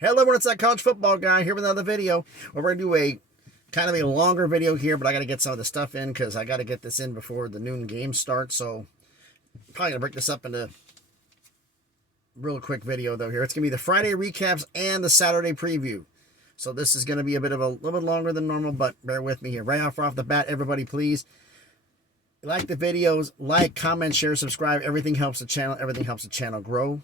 Hello everyone, it's that college football guy here with another video. We're going to do a kind of a longer video here, but I got to get some of the stuff in because I got to get this in before the noon game starts. So probably going to break this up into a real quick video though here. It's going to be the Friday recaps and the Saturday preview. So this is going to be a little bit longer than normal, but bear with me here. Right off the bat, everybody please like the videos, like, comment, share, subscribe. Everything helps the channel. Everything helps the channel grow.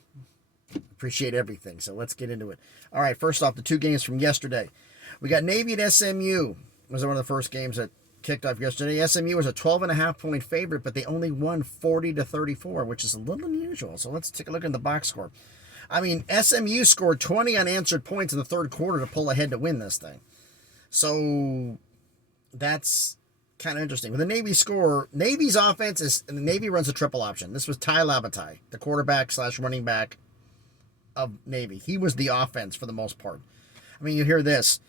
Appreciate everything. So let's get into it. All right, first off, the two games from yesterday. We got Navy at SMU. It was one of the first games that kicked off yesterday. SMU was a 12.5-point favorite, but they only won 40-34, which is a little unusual. So let's take a look at the box score. I mean, SMU scored 20 unanswered points in the third quarter to pull ahead to win this thing. So that's kind of interesting. With the Navy score, Navy's offense is, and the Navy runs a triple option. This was Ty Labatai, the quarterback / running back of Navy. He was the offense for the most part. I mean, you hear this.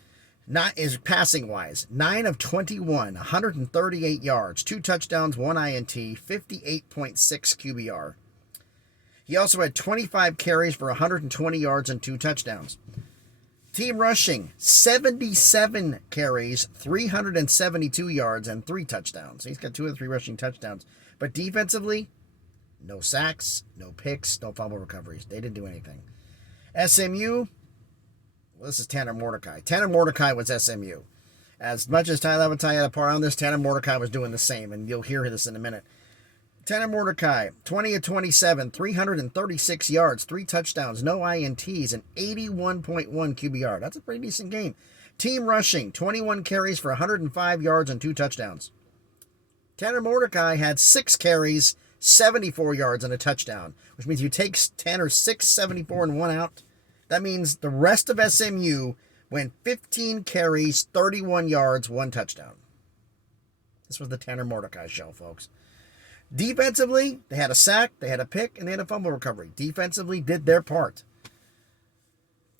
Not is passing wise, 9 of 21, 138 yards, 2 touchdowns, 1 INT, 58.6 QBR. He also had 25 carries for 120 yards and 2 touchdowns. Team rushing, 77 carries, 372 yards, and 3 touchdowns. He's got 2 of the 3 rushing touchdowns. But defensively, no sacks, no picks, no fumble recoveries. They didn't do anything. SMU, well, this is Tanner Mordecai. Tanner Mordecai was SMU. As much as Ty Labatai had a part on this, Tanner Mordecai was doing the same, and you'll hear this in a minute. Tanner Mordecai, 20 of 27, 336 yards, 3 touchdowns, no INTs, and 81.1 QBR. That's a pretty decent game. Team rushing, 21 carries for 105 yards and 2 touchdowns. Tanner Mordecai had 6 carries, 74 yards and a touchdown, which means you take Tanner 6, 74, and 1 out. That means the rest of SMU went 15 carries, 31 yards, 1 touchdown. This was the Tanner Mordecai show, folks. Defensively, they had a sack, they had a pick, and they had a fumble recovery. Defensively did their part.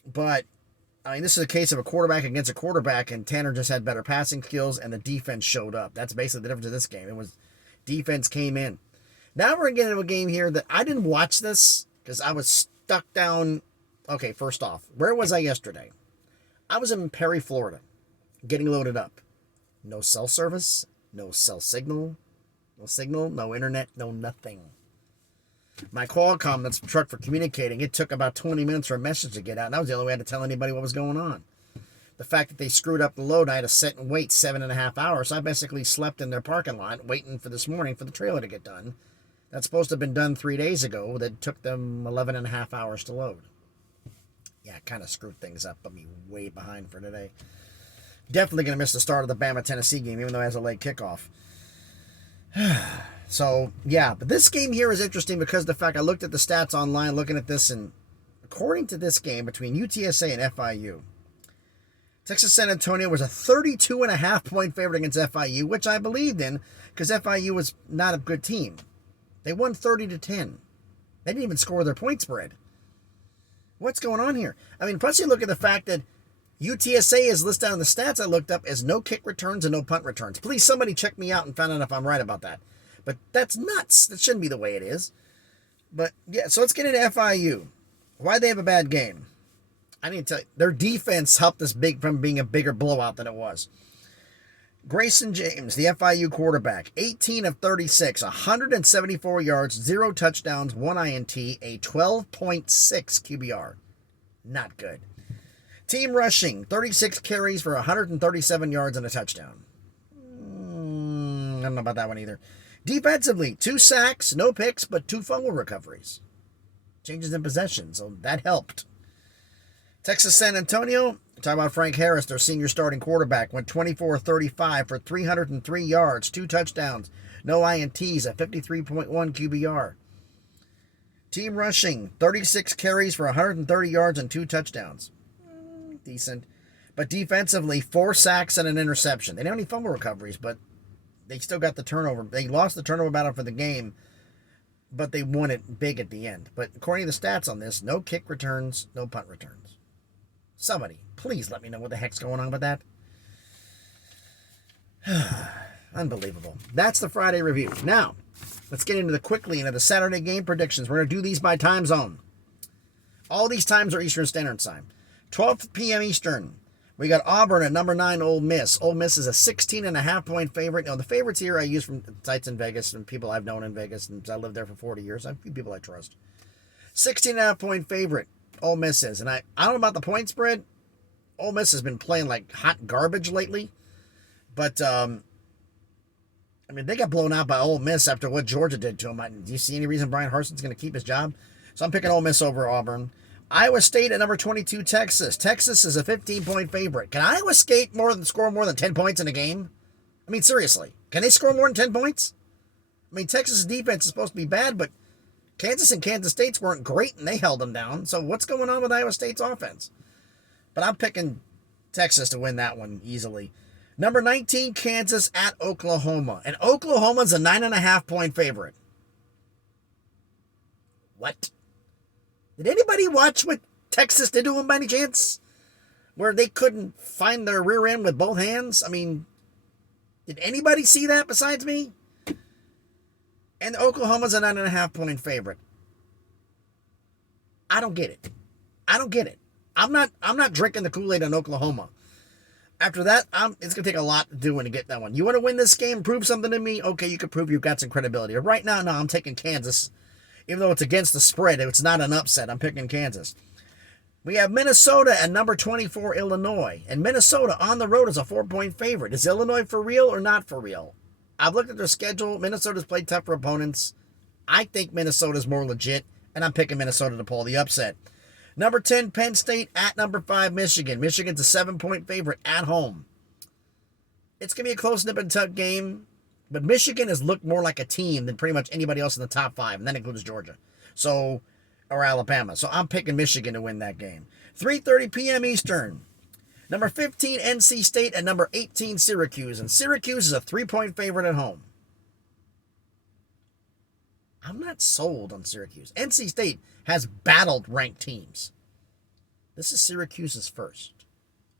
But, I mean, this is a case of a quarterback against a quarterback, and Tanner just had better passing skills, and the defense showed up. That's basically the difference of this game. It was defense came in. Now we're getting into a game here that I didn't watch this because I was stuck down. Okay, first off, where was I yesterday? I was in Perry, Florida, getting loaded up. No cell service, no cell signal, no internet, no nothing. My Qualcomm, that's a truck for communicating, it took about 20 minutes for a message to get out, and that was the only way I had to tell anybody what was going on. The fact that they screwed up the load, I had to sit and wait 7.5 hours. So I basically slept in their parking lot waiting for this morning for the trailer to get done. That's supposed to have been done 3 days ago. That took them 11.5 hours to load. Yeah, kind of screwed things up. Put me way behind for today. Definitely going to miss the start of the Bama-Tennessee game, even though it has a late kickoff. So, yeah. But this game here is interesting because of the fact I looked at the stats online, looking at this, and according to this game between UTSA and FIU, Texas San Antonio was a 32.5-point favorite against FIU, which I believed in because FIU was not a good team. They won 30-10. They didn't even score their point spread. What's going on here? I mean, plus you look at the fact that UTSA is listed on the stats I looked up as no kick returns and no punt returns. Please, somebody check me out and find out if I'm right about that. But that's nuts. That shouldn't be the way it is. But, yeah, so let's get into FIU. Why'd they have a bad game? I need to tell you, their defense helped this from being a bigger blowout than it was. Grayson James, the FIU quarterback, 18 of 36, 174 yards, 0 touchdowns, 1 INT, a 12.6 QBR. Not good. Team rushing, 36 carries for 137 yards and a touchdown. I don't know about that one either. Defensively, 2 sacks, no picks, but 2 fumble recoveries. Changes in possession, so that helped. Texas San Antonio, talk about Frank Harris, their senior starting quarterback, went 24-35 for 303 yards, 2 touchdowns, no INTs, a 53.1 QBR. Team rushing, 36 carries for 130 yards and 2 touchdowns. Decent. But defensively, 4 sacks and an interception. They didn't have any fumble recoveries, but they still got the turnover. They lost the turnover battle for the game, but they won it big at the end. But according to the stats on this, no kick returns, no punt returns. Somebody, please let me know what the heck's going on with that. Unbelievable. That's the Friday review. Now, let's get into the Saturday game predictions. We're going to do these by time zone. All these times are Eastern Standard Time. 12 p.m. Eastern. We got Auburn at number 9, Ole Miss. Ole Miss is a 16.5-point favorite. Now, the favorites here I use from sites in Vegas and people I've known in Vegas, and I lived there for 40 years. I have people I trust. 16.5-point favorite, Ole Miss is. And I don't know about the point spread. Ole Miss has been playing like hot garbage lately. But, I mean, they got blown out by Ole Miss after what Georgia did to them. Do you see any reason Brian Harson's going to keep his job? So I'm picking Ole Miss over Auburn. Iowa State at number 22, Texas. Texas is a 15-point favorite. Can Iowa State score more than 10 points in a game? I mean, seriously. Can they score more than 10 points? I mean, Texas' defense is supposed to be bad, but Kansas and Kansas State's weren't great, and they held them down. So what's going on with Iowa State's offense? But I'm picking Texas to win that one easily. Number 19, Kansas at Oklahoma. And Oklahoma's a 9.5-point favorite. What? Did anybody watch what Texas did to them by any chance? Where they couldn't find their rear end with both hands? I mean, did anybody see that besides me? And Oklahoma's a 9.5-point favorite. I don't get it. I don't get it. I'm not drinking the Kool-Aid on Oklahoma. After that, it's going to take a lot to do to get that one. You want to win this game, prove something to me? Okay, you can prove you've got some credibility. But right now, no, I'm taking Kansas. Even though it's against the spread, it's not an upset. I'm picking Kansas. We have Minnesota at number 24, Illinois. And Minnesota on the road is a 4-point favorite. Is Illinois for real or not for real? I've looked at their schedule. Minnesota's played tougher opponents. I think Minnesota's more legit, and I'm picking Minnesota to pull the upset. Number 10, Penn State at number 5, Michigan. Michigan's a 7-point favorite at home. It's going to be a close nip and tuck game. But Michigan has looked more like a team than pretty much anybody else in the top 5, and that includes Georgia. Or Alabama. So I'm picking Michigan to win that game. 3:30 p.m. Eastern. Number 15, NC State, and number 18, Syracuse. And Syracuse is a 3-point favorite at home. I'm not sold on Syracuse. NC State has battled ranked teams. This is Syracuse's first.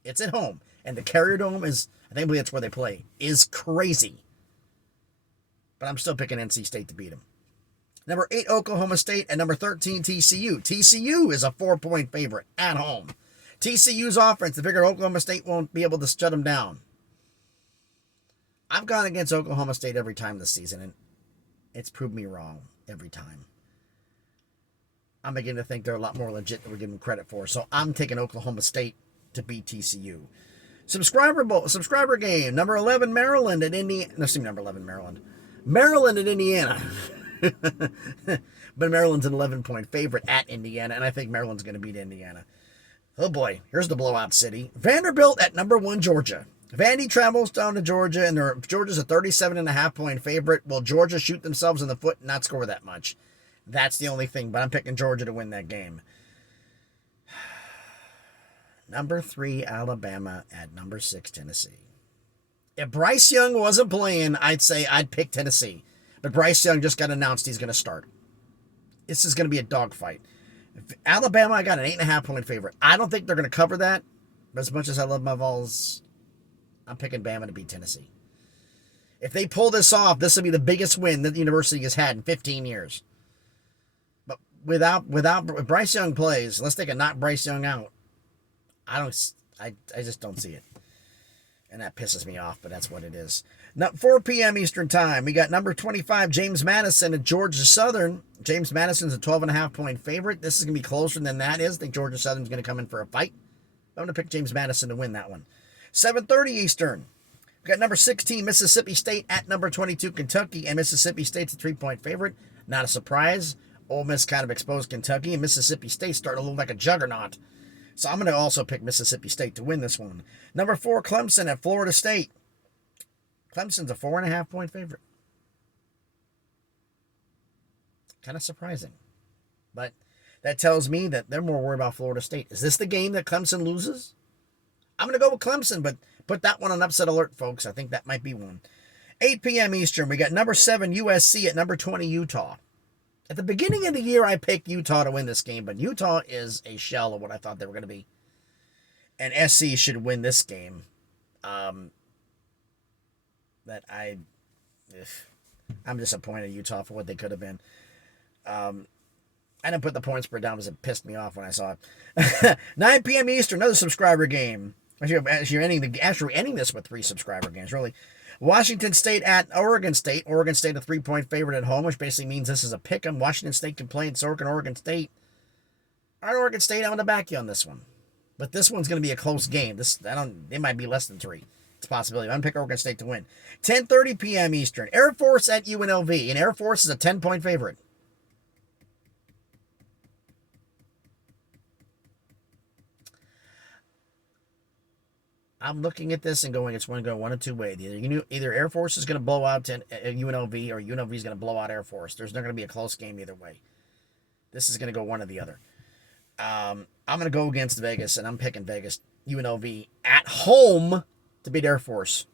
It's at home. And the Carrier Dome is, I think that's where they play, is crazy. But I'm still picking NC State to beat them. Number 8, Oklahoma State, and number 13, TCU. TCU is a 4-point favorite at home. TCU's offense, I figure Oklahoma State won't be able to shut them down. I've gone against Oklahoma State every time this season, and it's proved me wrong every time. I'm beginning to think they're a lot more legit than we're giving them credit for. So I'm taking Oklahoma State to beat TCU. Subscriber game. Number 11, Maryland at Indiana. No, number 11, Maryland. Maryland at Indiana. But Maryland's an 11-point favorite at Indiana, and I think Maryland's going to beat Indiana. Oh boy, here's the blowout city. Vanderbilt at number 1, Georgia. Vandy travels down to Georgia, and Georgia's a 37.5-point favorite. Will Georgia shoot themselves in the foot and not score that much? That's the only thing, but I'm picking Georgia to win that game. Number 3, Alabama at number 6, Tennessee. If Bryce Young wasn't playing, I'd say I'd pick Tennessee. But Bryce Young just got announced he's going to start. This is going to be a dogfight. Alabama, I got an 8.5-point favorite. I don't think they're going to cover that. But as much as I love my Vols, I'm picking Bama to beat Tennessee. If they pull this off, this will be the biggest win that the university has had in 15 years. But if Bryce Young plays, unless they can knock Bryce Young out, I just don't see it. And that pisses me off, but that's what it is. Now, 4 p.m. Eastern Time, we got number 25, James Madison at Georgia Southern. James Madison's a 12.5-point favorite. This is going to be closer than that is. I think Georgia Southern's going to come in for a fight. I'm going to pick James Madison to win that one. 7:30 Eastern. We got number 16, Mississippi State at number 22, Kentucky. And Mississippi State's a 3-point favorite. Not a surprise. Ole Miss kind of exposed Kentucky, and Mississippi State starting to look like a juggernaut. So I'm going to also pick Mississippi State to win this one. Number 4, Clemson at Florida State. Clemson's a 4.5-point favorite. Kind of surprising. But that tells me that they're more worried about Florida State. Is this the game that Clemson loses? I'm going to go with Clemson, but put that one on upset alert, folks. I think that might be one. 8 p.m. Eastern, we got number 7, USC at number 20, Utah. At the beginning of the year, I picked Utah to win this game, but Utah is a shell of what I thought they were going to be. And SC should win this game. I'm disappointed in Utah for what they could have been. I didn't put the point spread down because it pissed me off when I saw it. 9 p.m. Eastern, another subscriber game. Actually, ending this with 3 subscriber games, really. Washington State at Oregon State. Oregon State a 3-point favorite at home, which basically means this is a pick 'em. Washington State can play, so can Oregon State. All right, Oregon State, I'm going to back you on this one. But this one's going to be a close game. It might be less than 3. It's a possibility. I'm going to pick Oregon State to win. 10:30 p.m. Eastern. Air Force at UNLV. And Air Force is a 10-point favorite. I'm looking at this and going, it's going to go one of 2 ways. Either Air Force is going to blow out UNLV or UNLV is going to blow out Air Force. There's not going to be a close game either way. This is going to go one or the other. I'm going to go against Vegas, and I'm picking Vegas, UNLV at home to beat Air Force.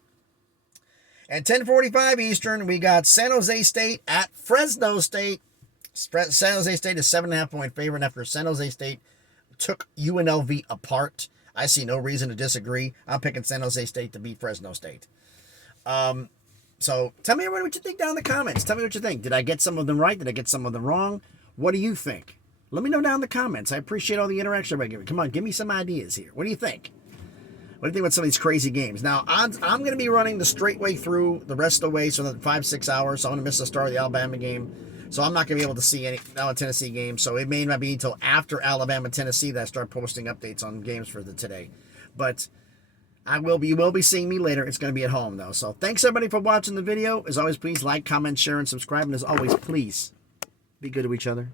At 10:45 Eastern, we got San Jose State at Fresno State. San Jose State is 7.5-point favorite after San Jose State took UNLV apart. I see no reason to disagree. I'm picking San Jose State to beat Fresno State. So tell me what you think down in the comments. Tell me what you think. Did I get some of them right? Did I get some of them wrong? What do you think? Let me know down in the comments. I appreciate all the interaction everybody giving. Come on, give me some ideas here. What do you think? What do you think about some of these crazy games? Now, I'm going to be running the straight way through the rest of the way, so that 5-6 hours. So I'm going to miss the start of the Alabama game. So I'm not going to be able to see any Alabama-Tennessee games. So it may not be until after Alabama-Tennessee that I start posting updates on games for today. But you will be seeing me later. It's going to be at home, though. So thanks, everybody, for watching the video. As always, please like, comment, share, and subscribe. And as always, please be good to each other.